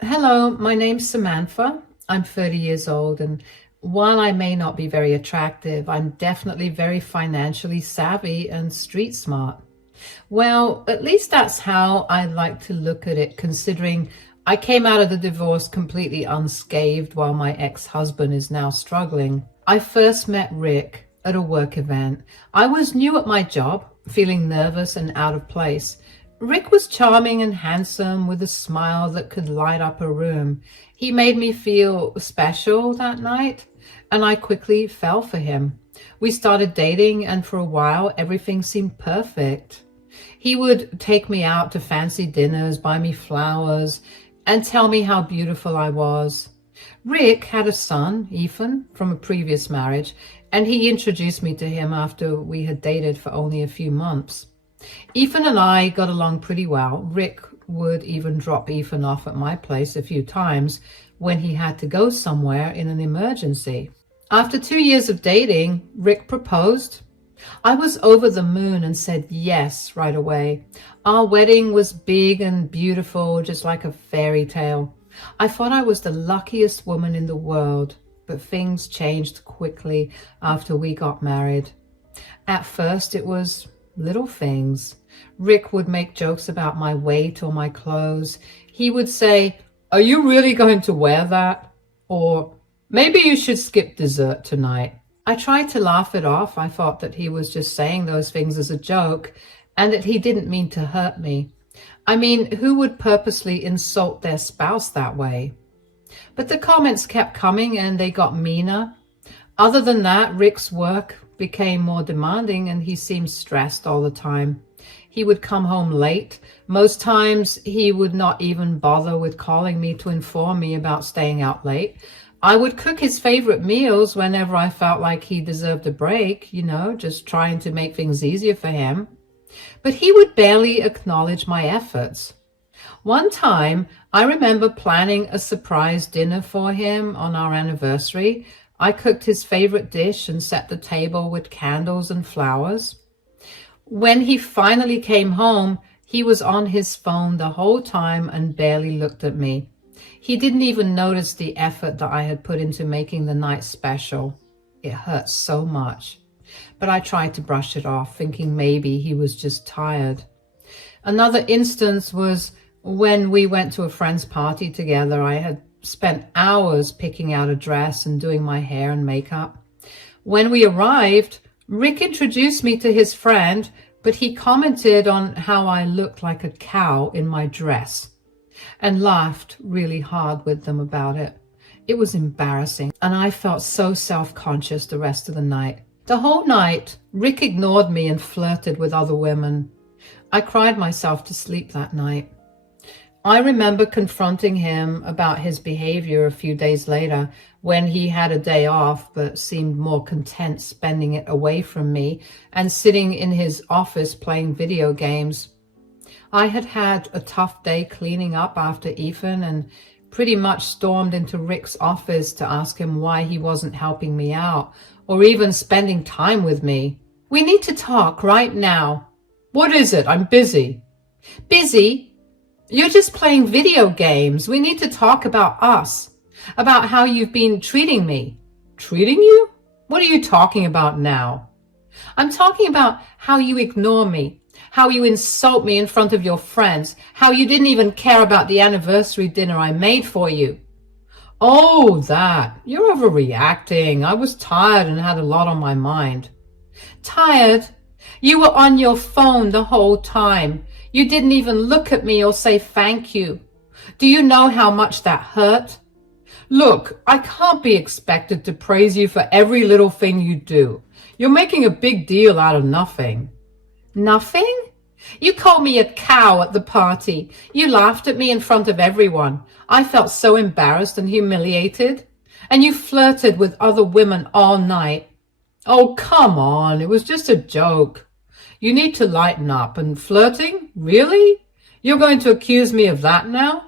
Hello, my name's Samantha. I'm 30 years old, and while I may not be very attractive, I'm definitely very financially savvy and street smart. Well, at least that's how I like to look at it, considering I came out of the divorce completely unscathed while my ex-husband is now struggling. I first met Rick at a work event. I was new at my job, feeling nervous and out of place. Rick was charming and handsome with a smile that could light up a room. He made me feel special that night, and I quickly fell for him. We started dating, and for a while, everything seemed perfect. He would take me out to fancy dinners, buy me flowers, and tell me how beautiful I was. Rick had a son, Ethan, from a previous marriage, and he introduced me to him after we had dated for only a few months. Ethan and I got along pretty well. Rick would even drop Ethan off at my place a few times when he had to go somewhere in an emergency. After 2 years of dating, Rick proposed. I was over the moon and said yes right away. Our wedding was big and beautiful, just like a fairy tale. I thought I was the luckiest woman in the world, but things changed quickly after we got married. At first, it was little things. Rick would make jokes about my weight or my clothes. He would say, "Are you really going to wear that?" Or, "Maybe you should skip dessert tonight." I tried to laugh it off. I thought that he was just saying those things as a joke and that he didn't mean to hurt me. I mean, who would purposely insult their spouse that way? But the comments kept coming and they got meaner. Other than that, Rick's work became more demanding and he seemed stressed all the time. He would come home late. Most times he would not even bother with calling me to inform me about staying out late. I would cook his favorite meals whenever I felt like he deserved a break, just trying to make things easier for him. But he would barely acknowledge my efforts. One time, I remember planning a surprise dinner for him on our anniversary. I cooked his favorite dish and set the table with candles and flowers. When he finally came home, he was on his phone the whole time and barely looked at me. He didn't even notice the effort that I had put into making the night special. It hurt so much. But I tried to brush it off, thinking maybe he was just tired. Another instance was when we went to a friend's party together. I had spent hours picking out a dress and doing my hair and makeup. When we arrived, Rick introduced me to his friend, but he commented on how I looked like a cow in my dress and laughed really hard with them about it. It was embarrassing, and I felt so self-conscious the rest of the night. The whole night, Rick ignored me and flirted with other women. I cried myself to sleep that night. I remember confronting him about his behavior a few days later when he had a day off but seemed more content spending it away from me and sitting in his office playing video games. I had had a tough day cleaning up after Ethan and pretty much stormed into Rick's office to ask him why he wasn't helping me out or even spending time with me. "We need to talk right now." "What is it? I'm busy." "Busy? You're just playing video games. We need to talk about us, about how you've been treating me." "Treating you? What are you talking about now?" "I'm talking about how you ignore me, how you insult me in front of your friends, how you didn't even care about the anniversary dinner I made for you." "Oh, that. You're overreacting. I was tired and had a lot on my mind." "Tired? You were on your phone the whole time. You didn't even look at me or say thank you. Do you know how much that hurt?" "Look, I can't be expected to praise you for every little thing you do. You're making a big deal out of nothing." "Nothing? You called me a cow at the party. You laughed at me in front of everyone. I felt so embarrassed and humiliated. And you flirted with other women all night." "Oh, come on. It was just a joke. You need to lighten up. And flirting? Really? You're going to accuse me of that now?"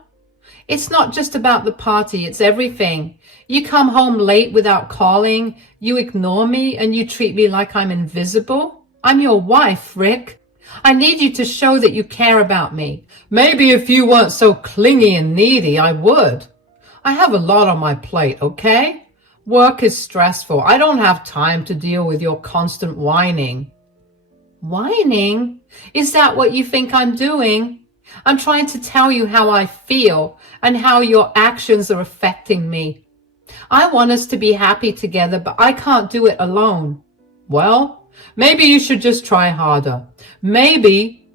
"It's not just about the party, it's everything. You come home late without calling, you ignore me, and you treat me like I'm invisible. I'm your wife, Rick. I need you to show that you care about me. Maybe if you weren't so clingy and needy, I would. I have a lot on my plate, okay? Work is stressful. I don't have time to deal with your constant whining. Whining? Is that what you think I'm doing? I'm trying to tell you how I feel and how your actions are affecting me. I want us to be happy together, but I can't do it alone. Well, maybe you should just try harder. Maybe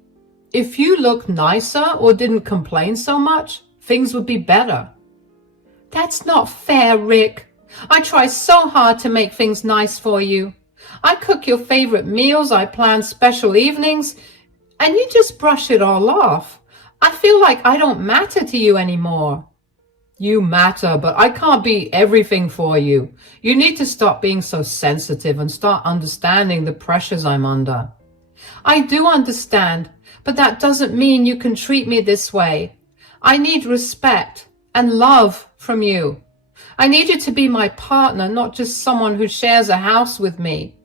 if you looked nicer or didn't complain so much, things would be better. That's not fair, Rick. I try so hard to make things nice for you. I cook your favorite meals, I plan special evenings, and you just brush it all off. I feel like I don't matter to you anymore. You matter, but I can't be everything for you. You need to stop being so sensitive and start understanding the pressures I'm under. I do understand, but that doesn't mean you can treat me this way. I need respect and love from you. I need you to be my partner, not just someone who shares a house with me.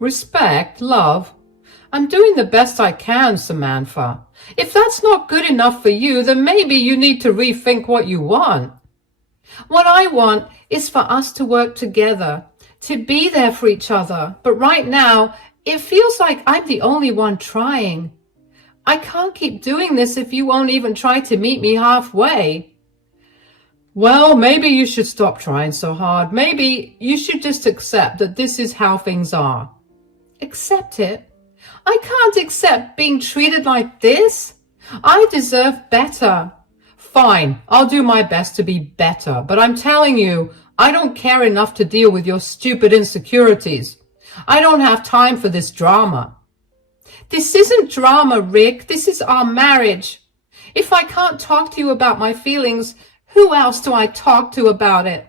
Respect, love. I'm doing the best I can, Samantha. If that's not good enough for you, then maybe you need to rethink what you want. What I want is for us to work together, to be there for each other. But right now, it feels like I'm the only one trying. I can't keep doing this if you won't even try to meet me halfway. Well, maybe you should stop trying so hard. Maybe you should just accept that this is how things are. Accept it? I can't accept being treated like this. I deserve better. Fine, I'll do my best to be better, but I'm telling you, I don't care enough to deal with your stupid insecurities. I don't have time for this drama. This isn't drama, Rick. This is our marriage. If I can't talk to you about my feelings, who else do I talk to about it?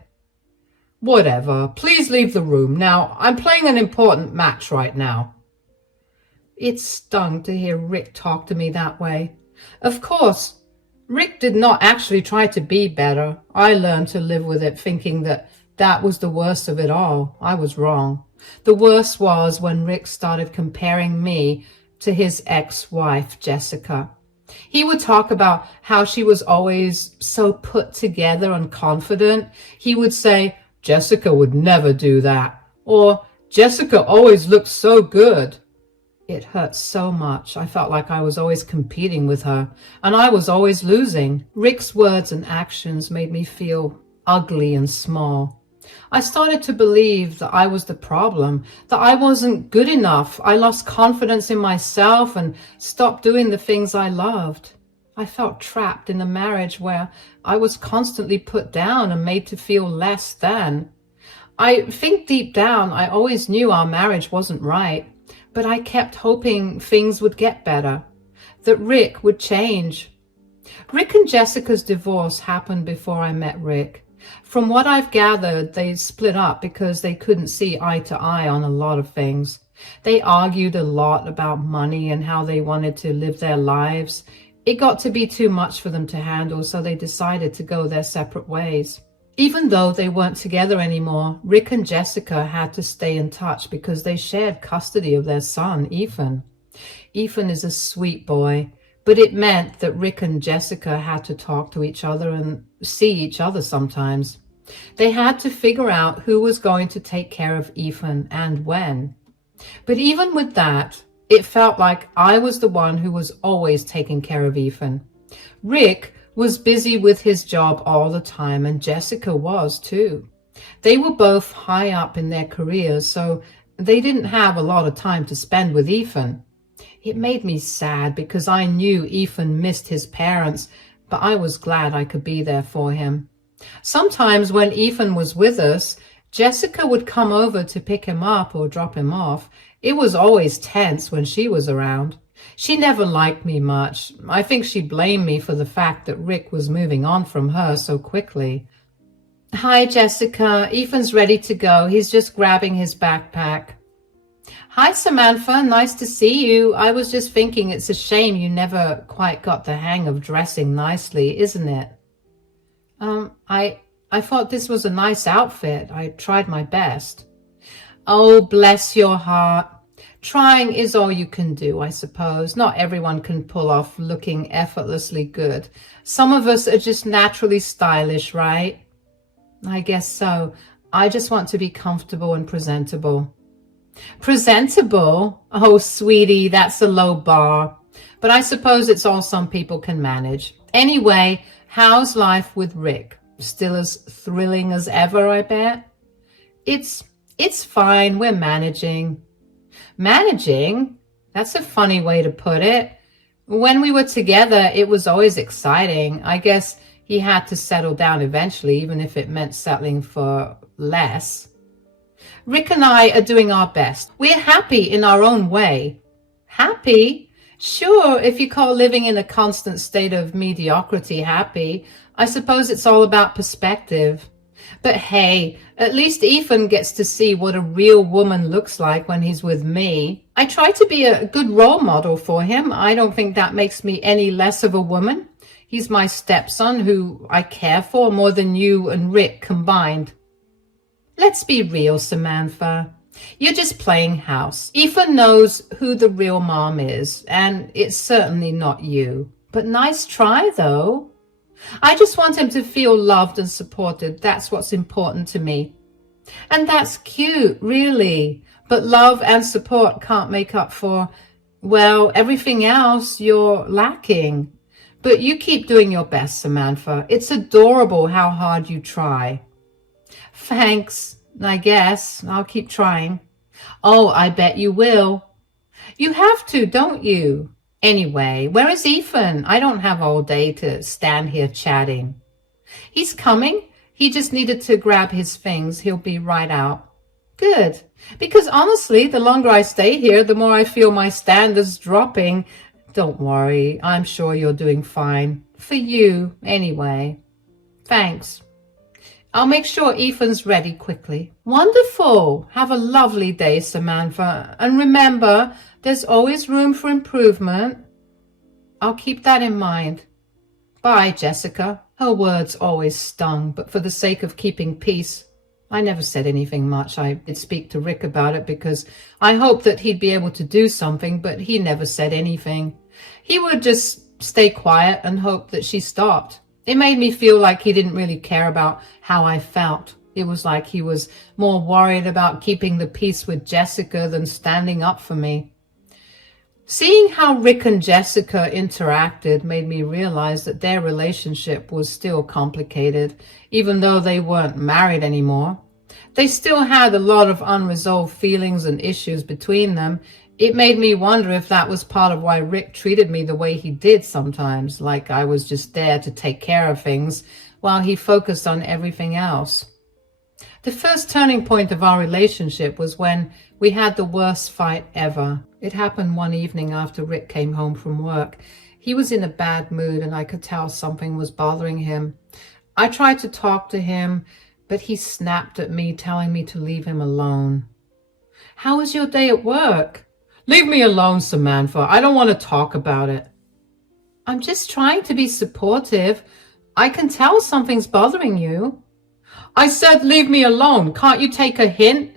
Whatever. Please leave the room. Now, I'm playing an important match right now. It stung to hear Rick talk to me that way. Of course, Rick did not actually try to be better. I learned to live with it, thinking that that was the worst of it all. I was wrong. The worst was when Rick started comparing me to his ex-wife, Jessica. He would talk about how she was always so put together and confident. He would say, Jessica would never do that. Or, Jessica always looked so good. It hurt so much. I felt like I was always competing with her, and I was always losing. Rick's words and actions made me feel ugly and small. I started to believe that I was the problem, that I wasn't good enough. I lost confidence in myself and stopped doing the things I loved. I felt trapped in a marriage where I was constantly put down and made to feel less than. I think deep down I always knew our marriage wasn't right, but I kept hoping things would get better, that Rick would change. Rick and Jessica's divorce happened before I met Rick. From what I've gathered, they split up because they couldn't see eye to eye on a lot of things. They argued a lot about money and how they wanted to live their lives. It got to be too much for them to handle, so they decided to go their separate ways. Even though they weren't together anymore, Rick and Jessica had to stay in touch because they shared custody of their son, Ethan. Ethan is a sweet boy, but it meant that Rick and Jessica had to talk to each other and see each other sometimes. They had to figure out who was going to take care of Ethan and when. But even with that, it felt like I was the one who was always taking care of Ethan. Rick was busy with his job all the time, and Jessica was too. They were both high up in their careers, so they didn't have a lot of time to spend with Ethan. It made me sad because I knew Ethan missed his parents, but I was glad I could be there for him. Sometimes when Ethan was with us, Jessica would come over to pick him up or drop him off. It was always tense when she was around. She never liked me much. I think she blamed me for the fact that Rick was moving on from her so quickly. Hi, Jessica. Ethan's ready to go. He's just grabbing his backpack. Hi, Samantha. Nice to see you. I was just thinking it's a shame you never quite got the hang of dressing nicely, isn't it? I thought this was a nice outfit. I tried my best. Oh, bless your heart. Trying is all you can do, I suppose. Not everyone can pull off looking effortlessly good. Some of us are just naturally stylish, right? I guess so. I just want to be comfortable and presentable. Presentable? Oh, sweetie, that's a low bar. But I suppose it's all some people can manage. Anyway, how's life with Rick? Still as thrilling as ever, I bet? It's fine. We're managing. Managing? That's a funny way to put it. When we were together, it was always exciting. I guess he had to settle down eventually, even if it meant settling for less. Rick and I are doing our best. We're happy in our own way. Happy? Sure, if you call living in a constant state of mediocrity happy. I suppose it's all about perspective. But hey, at least Ethan gets to see what a real woman looks like when he's with me. I try to be a good role model for him. I don't think that makes me any less of a woman. He's my stepson who I care for more than you and Rick combined. Let's be real, Samantha. You're just playing house. Ethan knows who the real mom is, and it's certainly not you. But nice try, though. I just want him to feel loved and supported. That's what's important to me. And that's cute, really. But love and support can't make up for, well, everything else you're lacking. But you keep doing your best, Samantha. It's adorable how hard you try. Thanks, I guess. I'll keep trying. Oh, I bet you will. You have to, don't you? Anyway, where is Ethan? I don't have all day to stand here chatting. He's coming. He just needed to grab his things. He'll be right out. Good. Because honestly, the longer I stay here, the more I feel my standards dropping. Don't worry. I'm sure you're doing fine. For you, anyway. Thanks. I'll make sure Ethan's ready quickly. Wonderful. Have a lovely day, Samantha. And remember, there's always room for improvement. I'll keep that in mind. Bye, Jessica. Her words always stung, but for the sake of keeping peace, I never said anything much. I did speak to Rick about it because I hoped that he'd be able to do something, but he never said anything. He would just stay quiet and hope that she stopped. It made me feel like he didn't really care about how I felt. It was like he was more worried about keeping the peace with Jessica than standing up for me. Seeing how Rick and Jessica interacted made me realize that their relationship was still complicated, even though they weren't married anymore. They still had a lot of unresolved feelings and issues between them. It made me wonder if that was part of why Rick treated me the way he did sometimes, like I was just there to take care of things while he focused on everything else. The first turning point of our relationship was when we had the worst fight ever. It happened one evening after Rick came home from work. He was in a bad mood and I could tell something was bothering him. I tried to talk to him, but he snapped at me, telling me to leave him alone. How was your day at work? Leave me alone, Samantha. I don't want to talk about it. I'm just trying to be supportive. I can tell something's bothering you. I said leave me alone. Can't you take a hint?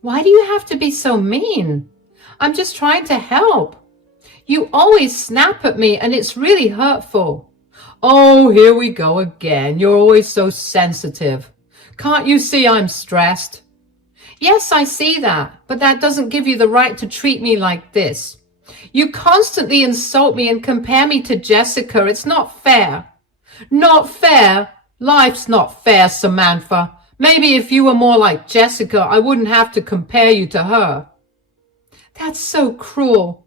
Why do you have to be so mean? I'm just trying to help. You always snap at me and it's really hurtful. Oh, here we go again. You're always so sensitive. Can't you see I'm stressed? Yes, I see that, but that doesn't give you the right to treat me like this. You constantly insult me and compare me to Jessica. It's not fair. Not fair? Life's not fair, Samantha. Maybe if you were more like Jessica, I wouldn't have to compare you to her. That's so cruel.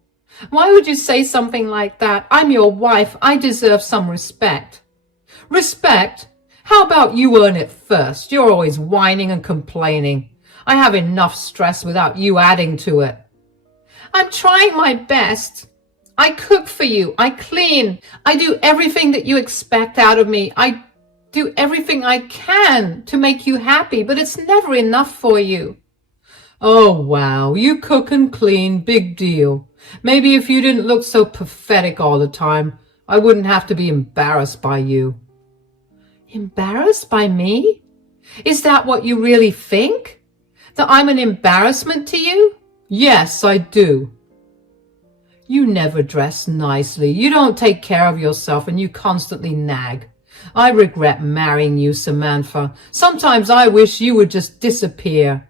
Why would you say something like that? I'm your wife. I deserve some respect. Respect? How about you earn it first? You're always whining and complaining. I have enough stress without you adding to it. I'm trying my best. I cook for you. I clean. I do everything that you expect out of me. I do everything I can to make you happy, but it's never enough for you. Oh, wow. You cook and clean. Big deal. Maybe if you didn't look so pathetic all the time, I wouldn't have to be embarrassed by you. Embarrassed by me? Is that what you really think? That I'm an embarrassment to you? Yes, I do. You never dress nicely, you don't take care of yourself, and you constantly nag. I regret marrying you, Samantha. Sometimes I wish you would just disappear.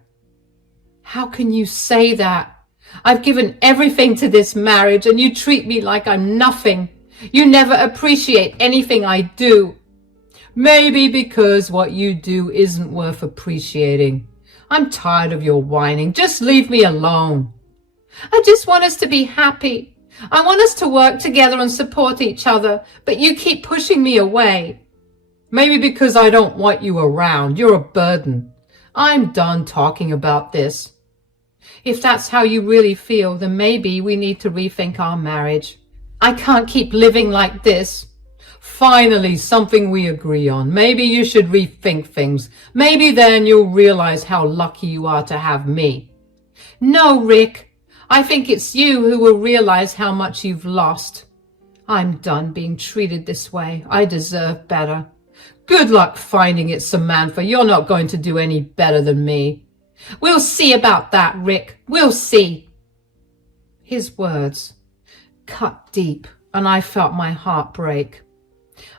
How can you say that? I've given everything to this marriage, and you treat me like I'm nothing. You never appreciate anything I do. Maybe because what you do isn't worth appreciating. I'm tired of your whining. Just leave me alone. I just want us to be happy. I want us to work together and support each other, but you keep pushing me away. Maybe because I don't want you around. You're a burden. I'm done talking about this. If that's how you really feel, then maybe we need to rethink our marriage. I can't keep living like this. Finally, something we agree on. Maybe you should rethink things. Maybe then you'll realize how lucky you are to have me. No, Rick. I think it's you who will realize how much you've lost. I'm done being treated this way. I deserve better. Good luck finding it, Samantha. You're not going to do any better than me. We'll see about that, Rick. We'll see. His words cut deep, and I felt my heart break.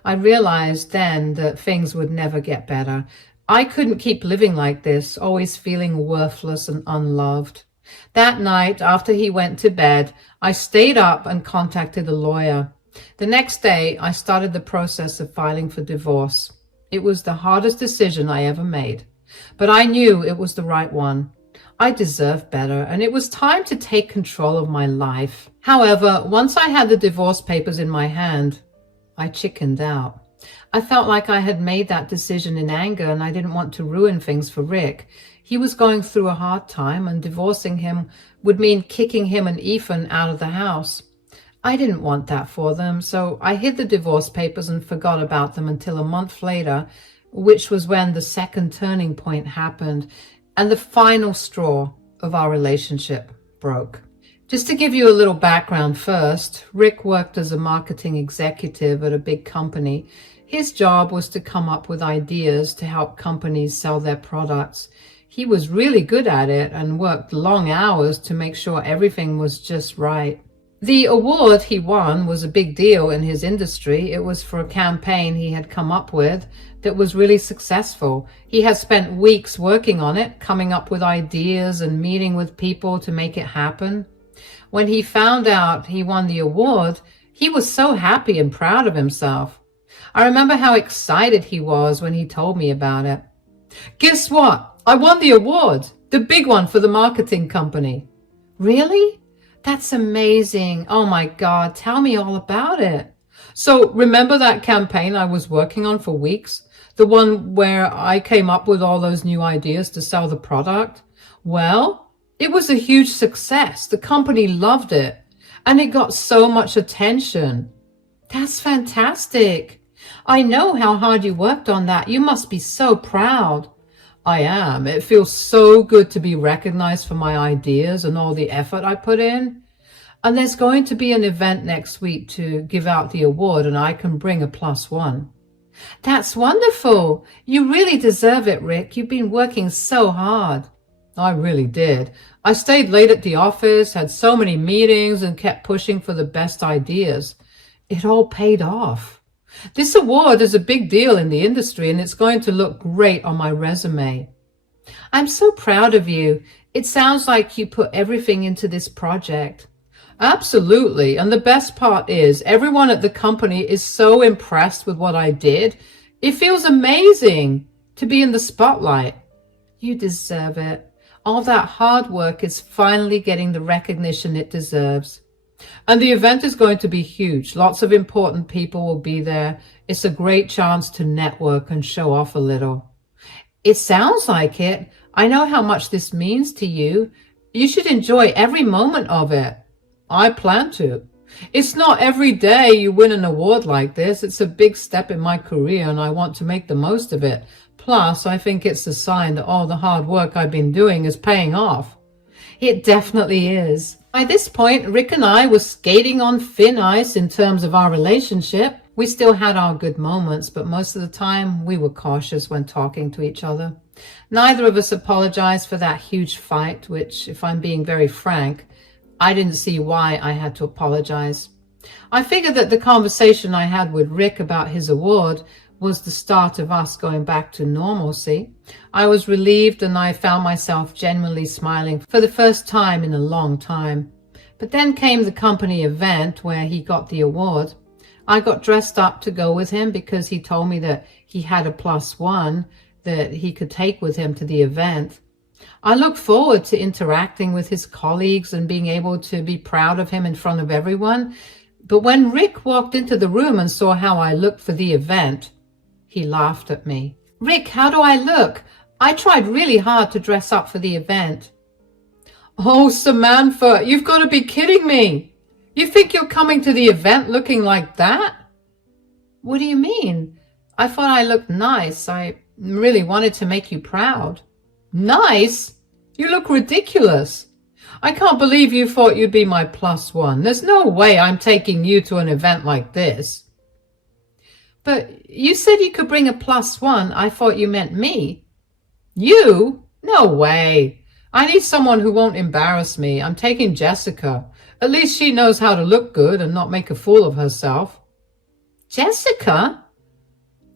I realized then that things would never get better. I couldn't keep living like this, always feeling worthless and unloved. That night, after he went to bed, I stayed up and contacted a lawyer. The next day, I started the process of filing for divorce. It was the hardest decision I ever made, but I knew it was the right one. I deserved better, and it was time to take control of my life. However, once I had the divorce papers in my hand, I chickened out. I felt like I had made that decision in anger, and I didn't want to ruin things for Rick. He was going through a hard time, and divorcing him would mean kicking him and Ethan out of the house. I didn't want that for them, so I hid the divorce papers and forgot about them until a month later, which was when the second turning point happened and the final straw of our relationship broke. Just to give you a little background first, Rick worked as a marketing executive at a big company. His job was to come up with ideas to help companies sell their products. He was really good at it and worked long hours to make sure everything was just right. The award he won was a big deal in his industry. It was for a campaign he had come up with that was really successful. He had spent weeks working on it, coming up with ideas and meeting with people to make it happen. When he found out he won the award, he was so happy and proud of himself. I remember how excited he was when he told me about it. Guess what? I won the award, the big one for the marketing company. Really? That's amazing. Oh my God, tell me all about it. So remember that campaign I was working on for weeks? The one where I came up with all those new ideas to sell the product? Well, it was a huge success. The company loved it, and it got so much attention. That's fantastic. I know how hard you worked on that. You must be so proud. I am. It feels so good to be recognized for my ideas and all the effort I put in. And there's going to be an event next week to give out the award, and I can bring a +1. That's wonderful. You really deserve it, Rick. You've been working so hard. I really did. I stayed late at the office, had so many meetings, and kept pushing for the best ideas. It all paid off. This award is a big deal in the industry, and it's going to look great on my resume. I'm so proud of you. It sounds like you put everything into this project. Absolutely. And the best part is everyone at the company is so impressed with what I did. It feels amazing to be in the spotlight. You deserve it. All that hard work is finally getting the recognition it deserves. And the event is going to be huge. Lots of important people will be there. It's a great chance to network and show off a little. It sounds like it. I know how much this means to you. You should enjoy every moment of it. I plan to. It's not every day you win an award like this. It's a big step in my career, and I want to make the most of it. Plus, I think it's a sign that all the hard work I've been doing is paying off. It definitely is. By this point, Rick and I were skating on thin ice in terms of our relationship. We still had our good moments, but most of the time we were cautious when talking to each other. Neither of us apologized for that huge fight, which, if I'm being very frank, I didn't see why I had to apologize. I figured that the conversation I had with Rick about his award was the start of us going back to normalcy. I was relieved, and I found myself genuinely smiling for the first time in a long time. But then came the company event where he got the award. I got dressed up to go with him because he told me that he had a +1 that he could take with him to the event. I looked forward to interacting with his colleagues and being able to be proud of him in front of everyone. But when Rick walked into the room and saw how I looked for the event, he laughed at me. "Rick, how do I look? I tried really hard to dress up for the event." "Oh, Samantha, you've got to be kidding me. You think you're coming to the event looking like that?" "What do you mean? I thought I looked nice. I really wanted to make you proud." "Nice? You look ridiculous. I can't believe you thought you'd be my +1. There's no way I'm taking you to an event like this." "But you said you could bring a +1. I thought you meant me." "You? No way. I need someone who won't embarrass me. I'm taking Jessica. At least she knows how to look good and not make a fool of herself." "Jessica?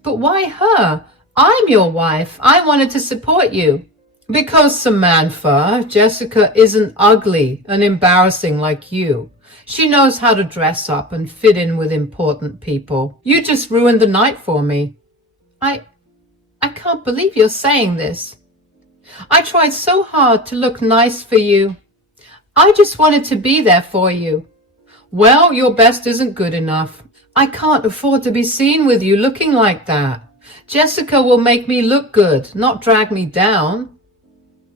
But why her? I'm your wife. I wanted to support you." "Because, Samantha, Jessica isn't ugly and embarrassing like you. She knows how to dress up and fit in with important people. You just ruined the night for me." I can't believe you're saying this. I tried so hard to look nice for you. I just wanted to be there for you." "Well, your best isn't good enough. I can't afford to be seen with you looking like that. Jessica will make me look good, not drag me down."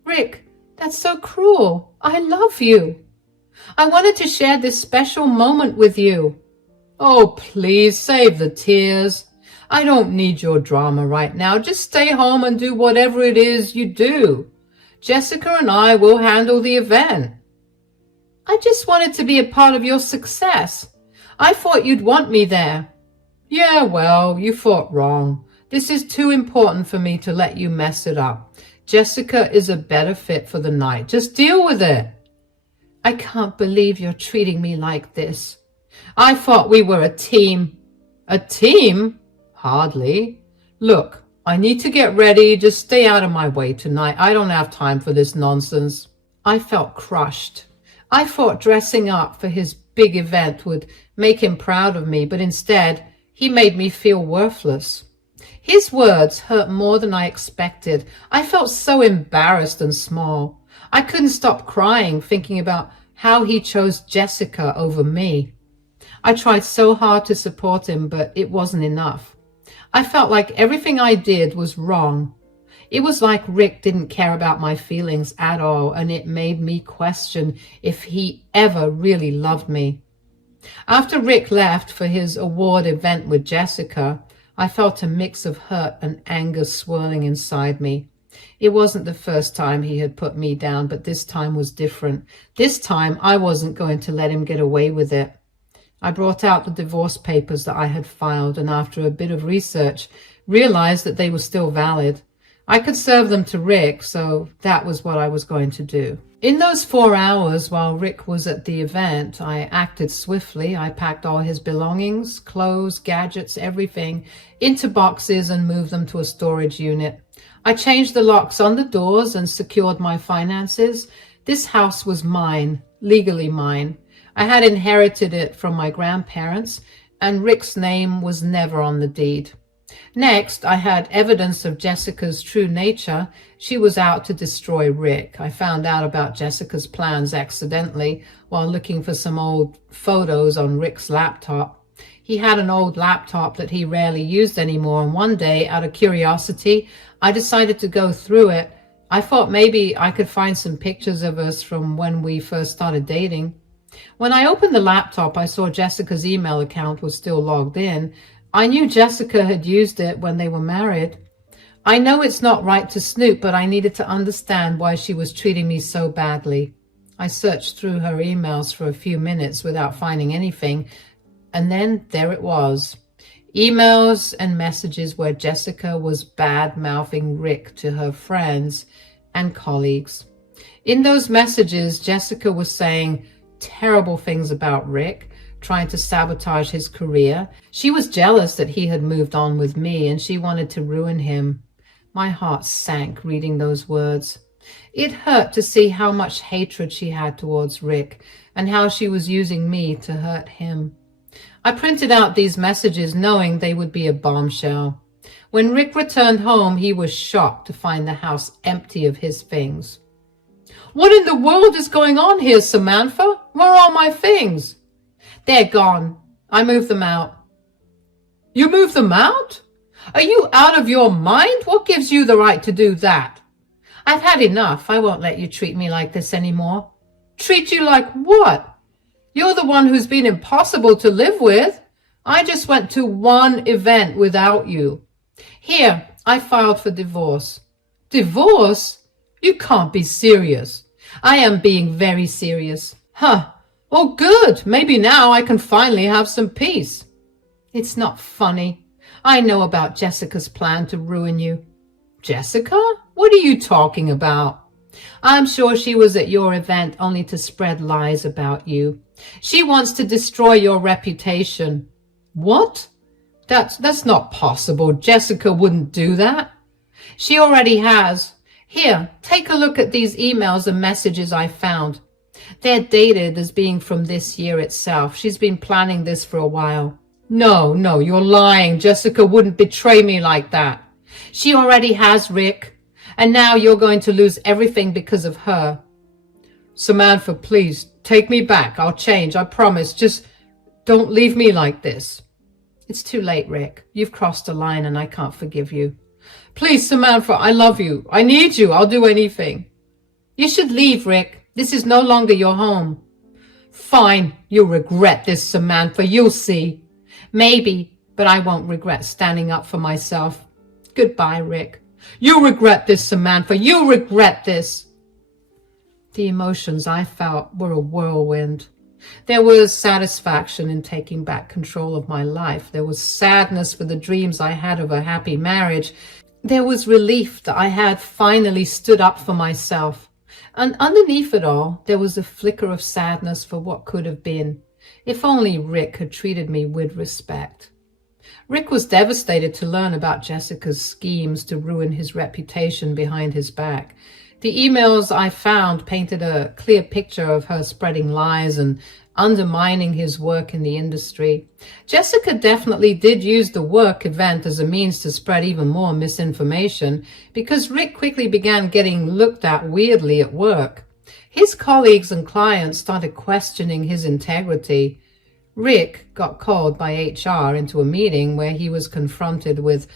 "Rick, that's so cruel. I love you. I wanted to share this special moment with you." "Oh, please save the tears. I don't need your drama right now. Just stay home and do whatever it is you do. Jessica and I will handle the event." "I just wanted to be a part of your success. I thought you'd want me there." "Yeah, well, you thought wrong. This is too important for me to let you mess it up. Jessica is a better fit for the night. Just deal with it." "I can't believe you're treating me like this. I thought we were a team." "A team? Hardly. Look, I need to get ready. Just stay out of my way tonight. I don't have time for this nonsense." I felt crushed. I thought dressing up for his big event would make him proud of me, but instead, he made me feel worthless. His words hurt more than I expected. I felt so embarrassed and small. I couldn't stop crying, thinking about how he chose Jessica over me. I tried so hard to support him, but it wasn't enough. I felt like everything I did was wrong. It was like Rick didn't care about my feelings at all, and it made me question if he ever really loved me. After Rick left for his award event with Jessica, I felt a mix of hurt and anger swirling inside me. It wasn't the first time he had put me down, but this time was different. This time I wasn't going to let him get away with it. I brought out the divorce papers that I had filed, and after a bit of research, realized that they were still valid. I could serve them to Rick, so that was what I was going to do. In those 4 hours while Rick was at the event, I acted swiftly. I packed all his belongings, clothes, gadgets, everything, into boxes and moved them to a storage unit. I changed the locks on the doors and secured my finances. This house was mine, legally mine. I had inherited it from my grandparents, and Rick's name was never on the deed. Next, I had evidence of Jessica's true nature. She was out to destroy Rick. I found out about Jessica's plans accidentally while looking for some old photos on Rick's laptop. He had an old laptop that he rarely used anymore, and one day, out of curiosity, I decided to go through it. I thought maybe I could find some pictures of us from when we first started dating. When I opened the laptop, I saw Jessica's email account was still logged in. I knew Jessica had used it when they were married. I know it's not right to snoop, but I needed to understand why she was treating me so badly. I searched through her emails for a few minutes without finding anything, and then there it was. Emails and messages where Jessica was bad-mouthing Rick to her friends and colleagues. In those messages, Jessica was saying terrible things about Rick, trying to sabotage his career. She was jealous that he had moved on with me, and she wanted to ruin him. My heart sank reading those words. It hurt to see how much hatred she had towards Rick and how she was using me to hurt him. I printed out these messages knowing they would be a bombshell. When Rick returned home, he was shocked to find the house empty of his things. "What in the world is going on here, Samantha? Where are all my things?" "They're gone. I moved them out." "You moved them out? Are you out of your mind? What gives you the right to do that?" "I've had enough. I won't let you treat me like this anymore." "Treat you like what? You're the one who's been impossible to live with. I just went to one event without you. Here, I filed for divorce." "Divorce? You can't be serious." "I am being very serious." "Huh. Oh, good. Maybe now I can finally have some peace." "It's not funny. I know about Jessica's plan to ruin you." "Jessica? What are you talking about?" "I'm sure she was at your event only to spread lies about you. She wants to destroy your reputation." "What? That's not possible. Jessica wouldn't do that." "She already has. Here, take a look at these emails and messages I found. They're dated as being from this year itself. She's been planning this for a while." No, you're lying. Jessica wouldn't betray me like that." "She already has, Rick. And now you're going to lose everything because of her." "Samantha, please, take me back. I'll change, I promise. Just don't leave me like this." "It's too late, Rick. You've crossed a line and I can't forgive you." "Please, Samantha, I love you. I need you. I'll do anything." "You should leave, Rick. This is no longer your home." "Fine. You'll regret this, Samantha. You'll see." "Maybe, but I won't regret standing up for myself. Goodbye, Rick." "You'll regret this, Samantha. You'll regret this." The emotions I felt were a whirlwind. There was satisfaction in taking back control of my life. There was sadness for the dreams I had of a happy marriage. There was relief that I had finally stood up for myself. And underneath it all, there was a flicker of sadness for what could have been. If only Rick had treated me with respect. Rick was devastated to learn about Jessica's schemes to ruin his reputation behind his back. The emails I found painted a clear picture of her spreading lies and undermining his work in the industry. Jessica definitely did use the work event as a means to spread even more misinformation, because Rick quickly began getting looked at weirdly at work. His colleagues and clients started questioning his integrity. Rick got called by HR into a meeting where he was confronted with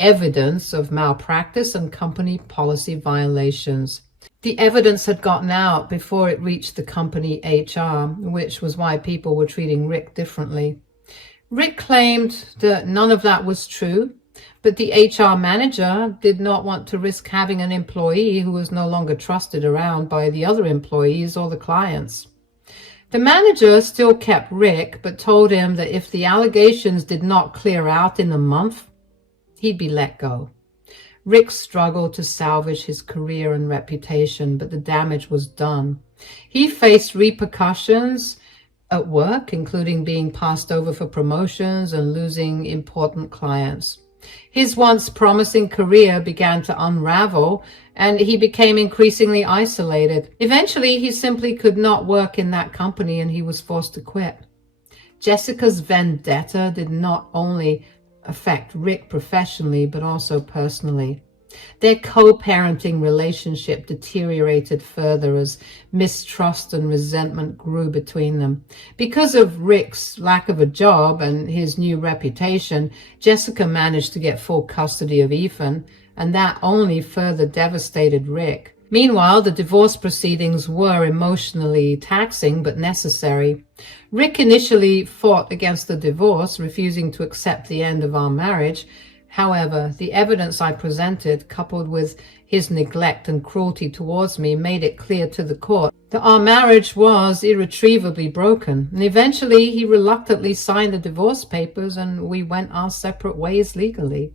evidence of malpractice and company policy violations. The evidence had gotten out before it reached the company HR, which was why people were treating Rick differently. Rick claimed that none of that was true, but the HR manager did not want to risk having an employee who was no longer trusted around by the other employees or the clients. The manager still kept Rick, but told him that if the allegations did not clear out in a month, he'd be let go. Rick struggled to salvage his career and reputation, but the damage was done. He faced repercussions at work, including being passed over for promotions and losing important clients. His once promising career began to unravel, and he became increasingly isolated. Eventually, he simply could not work in that company, and he was forced to quit. Jessica's vendetta did not only affect Rick professionally, but also personally. Their co-parenting relationship deteriorated further as mistrust and resentment grew between them. Because of Rick's lack of a job and his new reputation, Jessica managed to get full custody of Ethan, and that only further devastated Rick. Meanwhile, the divorce proceedings were emotionally taxing but necessary. Rick initially fought against the divorce, refusing to accept the end of our marriage. However, the evidence I presented, coupled with his neglect and cruelty towards me, made it clear to the court that our marriage was irretrievably broken. And eventually, he reluctantly signed the divorce papers and we went our separate ways legally.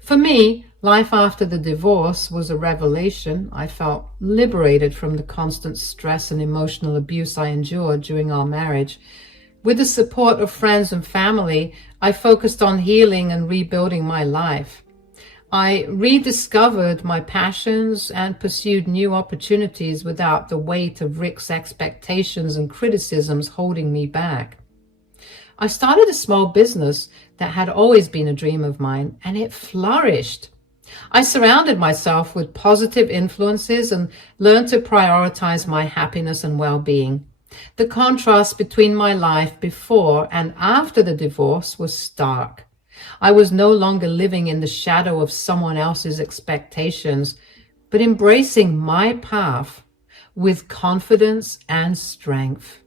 For me, life after the divorce was a revelation. I felt liberated from the constant stress and emotional abuse I endured during our marriage. With the support of friends and family, I focused on healing and rebuilding my life. I rediscovered my passions and pursued new opportunities without the weight of Rick's expectations and criticisms holding me back. I started a small business that had always been a dream of mine, and it flourished. I surrounded myself with positive influences and learned to prioritize my happiness and well-being. The contrast between my life before and after the divorce was stark. I was no longer living in the shadow of someone else's expectations, but embracing my path with confidence and strength.